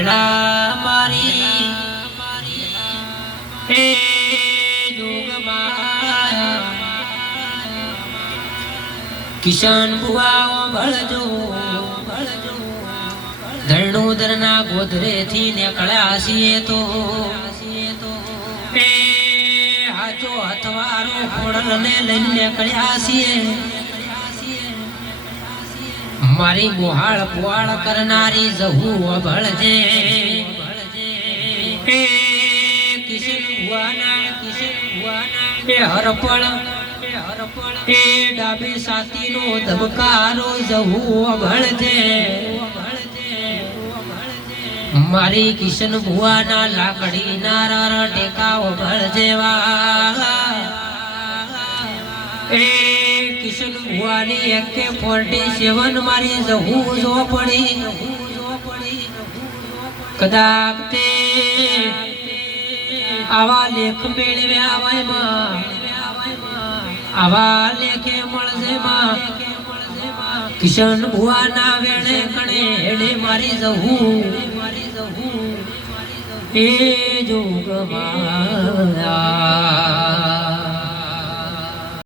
વેળા મારી એ જોગમાં કિશન બુઆઓ ભળજો ધરણોદરના ગોધરે થી નીકળ્યા છીએ તો એ હાચો હથવારો ખોડલ ને લઈને નીકળ્યા છીએ મારી મોહાળ પુવાળ કરનારી જહુ ભળજે એ કિશન બુઆના એ હરપળ એ ડાબી સાતીનો ધબકારો જહુ ભળજે મારી કિશન ભુવાના લાકડી નારા ટેકાઓ ભળજેવા એ કિશન ભુવાની AK-47 મારી જહુ જો પડી કદાચ તે આવા લેખ મેળવ્યા હોય માં આવા લેખે મળશે માં કિશન ભુવાના વેણે કણે હેડે મારી જહુ એ જોગમાયા